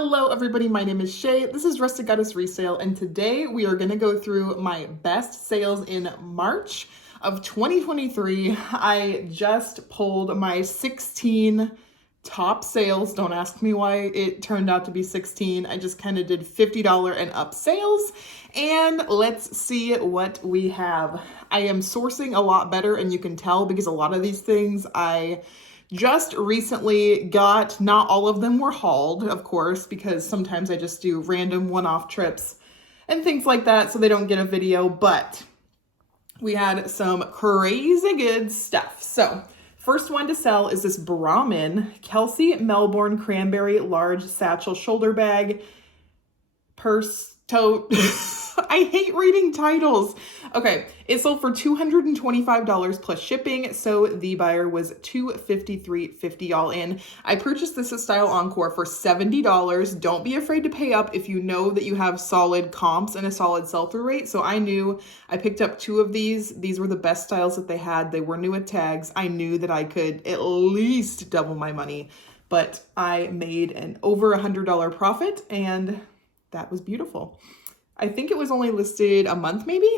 Hello everybody, my name is Shay. This is Rustic Goddess Resale, and today we are going to go through my best sales in March of 2023. I just pulled my 16 top sales. Don't ask me why it turned out to be 16. I just kind of did $50 and up sales, and let's see what we have. I am sourcing a lot better, and you can tell because a lot of these things I just recently got. Not all of them were hauled, of course, because sometimes I just do random one-off trips and things like that so they don't get a video, but we had some crazy good stuff. So first one to sell is this Brahmin Kelsey Melbourne Cranberry Large Satchel Shoulder Bag Purse Tote. I hate reading titles. Okay, it sold for $225 plus shipping, so the buyer was $253.50 all in. I purchased this at Style Encore for $70. Don't be afraid to pay up if you know that you have solid comps and a solid sell-through rate. So I knew I picked up 2 of these. These were the best styles that they had. They were new at tags. I knew that I could at least double my money, but I made an over $100 profit, and that was beautiful. I think it was only listed a month maybe.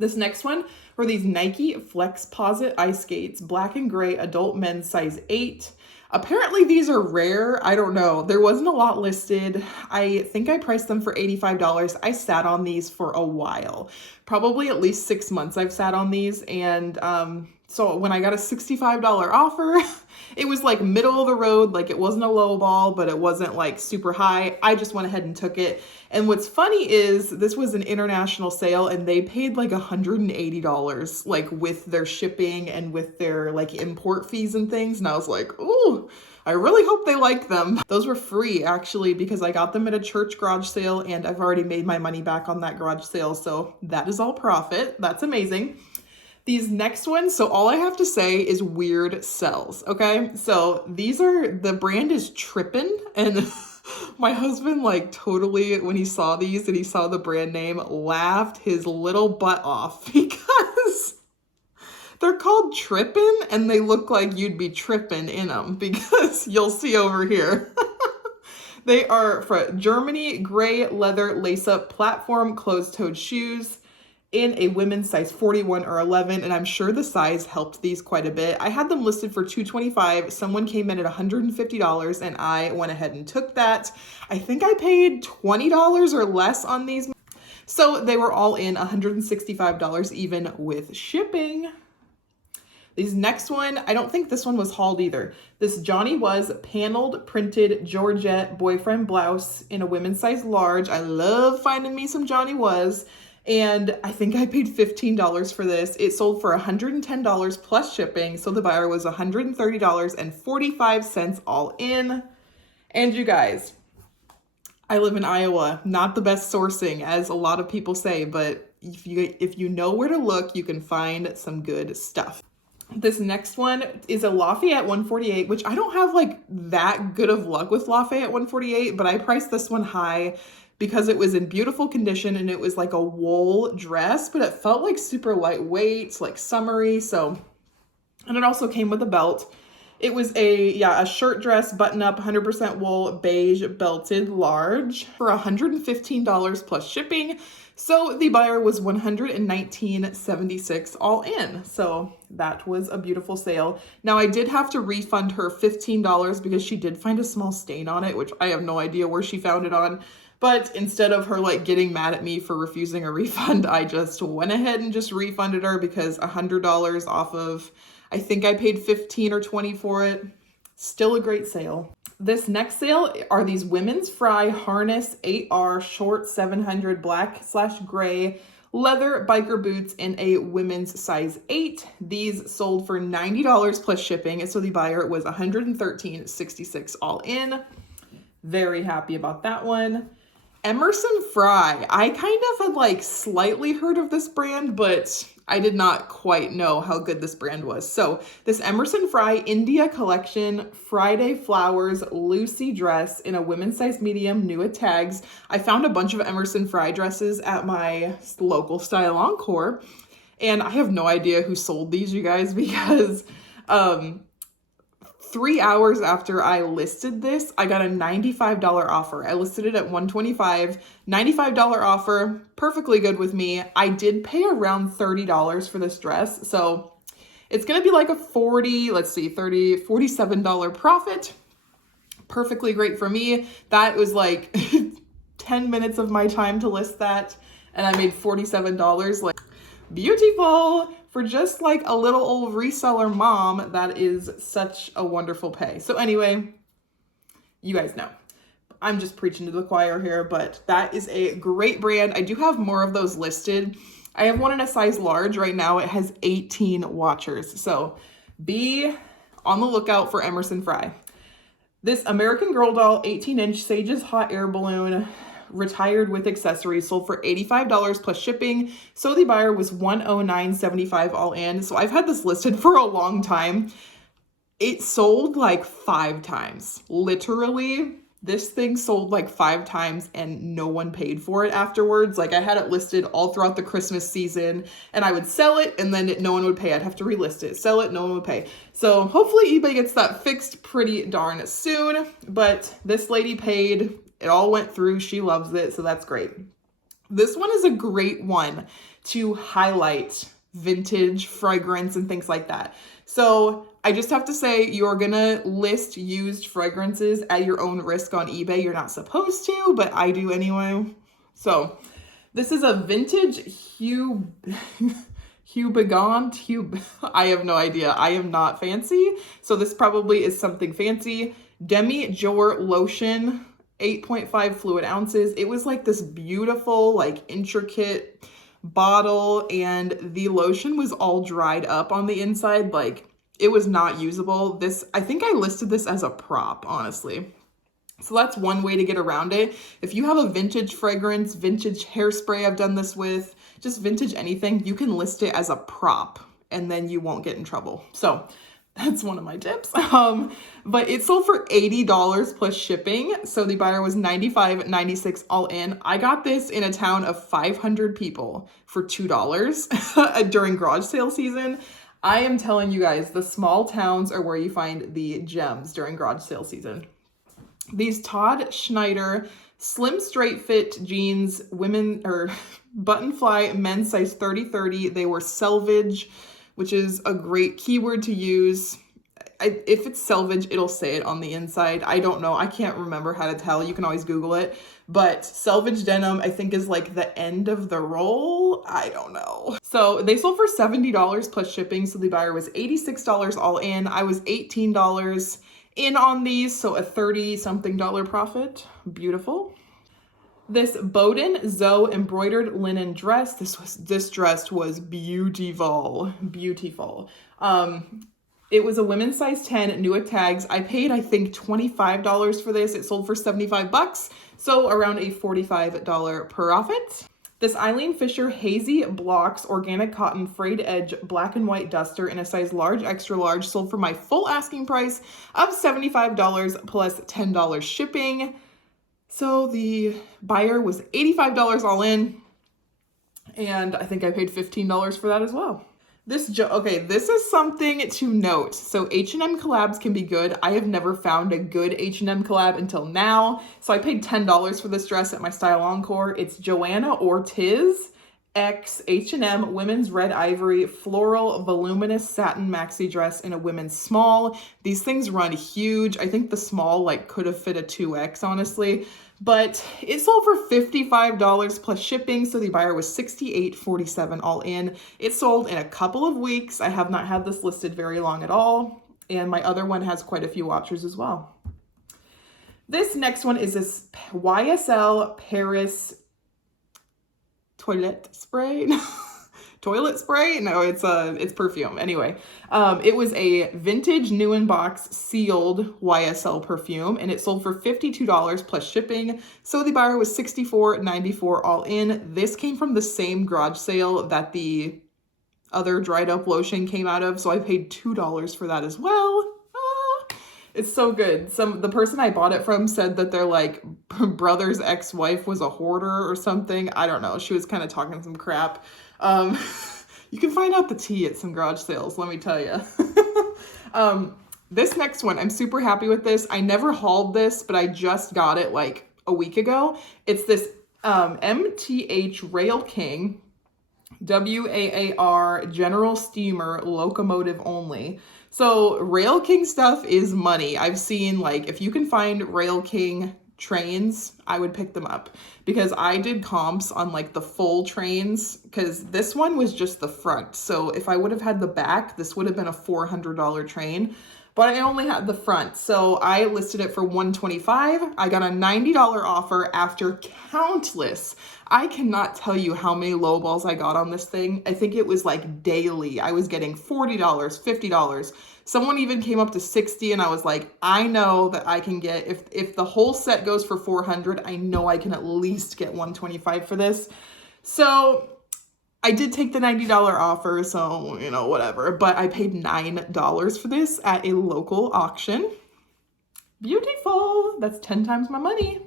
This next one were these Nike Flex Posit Ice Skates, black and gray, adult men's size 8. Apparently these are rare. I don't know. There wasn't a lot listed. I think I priced them for $85. I sat on these for a while, probably at least 6 months I've sat on these. And so when I got a $65 offer, it was like middle of the road. Like it wasn't a low ball, but it wasn't like super high. I just went ahead and took it. And what's funny is this was an international sale and they paid like $180, like with their shipping and with their like import fees and things. And I was like, ooh, I really hope they like them. Those were free actually, because I got them at a church garage sale and I've already made my money back on that garage sale. So that is all profit. That's amazing. These next ones, so all I have to say is weird sells, okay? So these are, the brand is Trippin', and my husband like totally, when he saw these and he saw the brand name, laughed his little butt off because they're called Trippin' and they look like you'd be tripping in them, because you'll see over here. They are for Germany, gray leather lace-up platform closed-toed shoes in a women's size 41 or 11, and I'm sure the size helped these quite a bit. I had them listed for $225. Someone came in at $150 and I went ahead and took that. I think I paid $20 or less on these. So they were all in $165 even with shipping. These next one, I don't think this one was hauled either. This Johnny Was paneled printed Georgette boyfriend blouse in a women's size large. I love finding me some Johnny Was. And I think I paid $15 for this. It sold for $110 plus shipping. So the buyer was $130.45 all in. And you guys, I live in Iowa, not the best sourcing as a lot of people say, but if you know where to look, you can find some good stuff. This next one is a Lafayette 148, which I don't have like that good of luck with Lafayette 148, but I priced this one high because it was in beautiful condition and it was like a wool dress, but it felt like super lightweight, like summery. So, and it also came with a belt. It was a shirt dress, button up, 100% wool, beige, belted, large for $115 plus shipping. So the buyer was $119.76 all in. So that was a beautiful sale. Now I did have to refund her $15 because she did find a small stain on it, which I have no idea where she found it on. But instead of her like getting mad at me for refusing a refund, I just went ahead and just refunded her because $100 off of, I think I paid $15 or $20 for it. Still a great sale. This next sale are these women's Frye harness 8R short 700 black/gray leather biker boots in a women's size 8. These sold for $90 plus shipping. So the buyer was $113.66 all in. Very happy about that one. Emerson Frye. I kind of had like slightly heard of this brand, but I did not quite know how good this brand was. So this Emerson Frye India collection, Friday Flowers Lucy dress in a women's size medium, new at tags. I found a bunch of Emerson Frye dresses at my local Style Encore, and I have no idea who sold these, you guys, because 3 hours after I listed this, I got a $95 offer. I listed it at $125, $95 offer, perfectly good with me. I did pay around $30 for this dress, so it's gonna be like a $47 profit. Perfectly great for me. That was like 10 minutes of my time to list that, and I made $47. Like, beautiful. For just like a little old reseller mom, that is such a wonderful pay. So anyway, you guys know, I'm just preaching to the choir here, but that is a great brand. I do have more of those listed. I have one in a size large right now. It has 18 watchers. So be on the lookout for Emerson Frye. This American Girl doll 18-inch Sage's hot air balloon, retired with accessories, sold for $85 plus shipping. So the buyer was $109.75 all in. So I've had this listed for a long time. It sold like 5 times. Literally, this thing sold like 5 times and no one paid for it afterwards. Like, I had it listed all throughout the Christmas season and I would sell it and then no one would pay. I'd have to relist it, sell it, no one would pay. So hopefully eBay gets that fixed pretty darn soon. But this lady paid. It all went through. She loves it, so that's great. This one is a great one to highlight vintage fragrance and things like that. So I just have to say, you're gonna list used fragrances at your own risk on eBay. You're not supposed to, but I do anyway. So this is a vintage Hubigant. I have no idea. I am not fancy. So this probably is something fancy. Demi Jour lotion. 8.5 fluid ounces. It was like this beautiful, like intricate bottle, and the lotion was all dried up on the inside. Like, it was not usable. This, I think I listed this as a prop, honestly. So that's one way to get around it. If you have a vintage fragrance, vintage hairspray I've done this with, just vintage anything, you can list it as a prop and then you won't get in trouble. So that's one of my tips. But it sold for $80 plus shipping. So the buyer was $95.96 all in. I got this in a town of 500 people for $2 during garage sale season. I am telling you guys, the small towns are where you find the gems during garage sale season. These Todd Schneider slim straight fit jeans, women or button fly men's size 30-30. They were selvage, which is a great keyword to use. If it's selvage, it'll say it on the inside. I don't know. I can't remember how to tell. You can always Google it. But selvage denim, I think, is like the end of the roll. I don't know. So they sold for $70 plus shipping. So the buyer was $86 all in. I was $18 in on these. So a 30-something dollar profit. Beautiful. This Bowden Zoe embroidered linen dress. This dress was beautiful. Beautiful. It was a women's size 10, new at tags. I paid, I think, $25 for this. It sold for 75 bucks, so around a $45 profit. This Eileen Fisher Hazy Blocks organic cotton frayed edge black and white duster in a size large, extra large, sold for my full asking price of $75 plus $10 shipping. So the buyer was $85 all in, and I think I paid $15 for that as well. This is something to note. So H&M collabs can be good. I have never found a good H&M collab until now. So I paid $10 for this dress at my Style Encore. It's Joanna Ortiz X H&M women's red ivory floral voluminous satin maxi dress in a women's small. These things run huge. I think the small like could have fit a 2X, honestly. But it sold for $55 plus shipping, so the buyer was $68.47 all in. It sold in a couple of weeks. I have not had this listed very long at all, and my other one has quite a few watchers as well. This next one is this YSL Paris Toilet Spray. Toilet spray? No, it's perfume. Anyway, it was a vintage new in box sealed YSL perfume, and it sold for $52 plus shipping. So the buyer was $64.94 all in. This came from the same garage sale that the other dried up lotion came out of, so I paid $2 for that as well. It's so good. The person I bought it from said that their like brother's ex-wife was a hoarder or something. I don't know. She was kind of talking some crap. You can find out the tea at some garage sales, let me tell you. This next one, I'm super happy with this. I never hauled this, but I just got it like a week ago. It's this MTH Rail King WAAR General Steamer Locomotive Only. So Rail King stuff is money. I've seen, like, if you can find Rail King trains, I would pick them up, because I did comps on like the full trains, because this one was just the front. So if I would have had the back, this would have been a $400 train, but I only had the front. So I listed it for $125. I got a $90 offer after countless. I cannot tell you how many lowballs I got on this thing. I think it was like daily. I was getting $40, $50. Someone even came up to 60, and I was like, I know that I can get, if the whole set goes for 400, I know I can at least get 125 for this. So I did take the $90 offer, so, you know, whatever. But I paid $9 for this at a local auction. Beautiful. That's 10 times my money.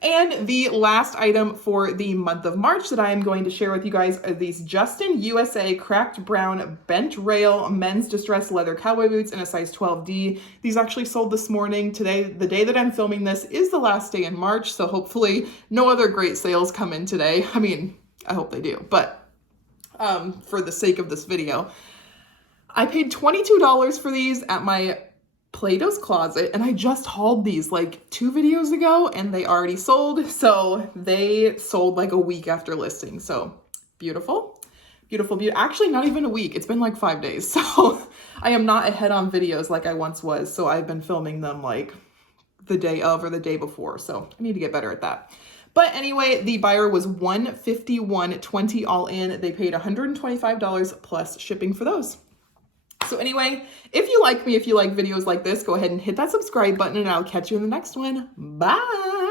And the last item for the month of March that I am going to share with you guys are these Justin USA Cracked Brown Bent Rail Men's Distressed Leather Cowboy Boots in a size 12D. These actually sold this morning. Today, the day that I'm filming this, is the last day in March, so hopefully no other great sales come in today. I mean, I hope they do, but for the sake of this video, I paid $22 for these at my Plato's Closet, and I just hauled these like 2 videos ago, and they already sold. So they sold like a week after listing. So beautiful, beautiful, beautiful. Actually, not even a week. It's been like 5 days. So I am not ahead on videos like I once was. So I've been filming them like the day of or the day before. So I need to get better at that. But anyway, the buyer was $151.20 all in. They paid $125 plus shipping for those. So anyway, if you like me, if you like videos like this, go ahead and hit that subscribe button, and I'll catch you in the next one. Bye.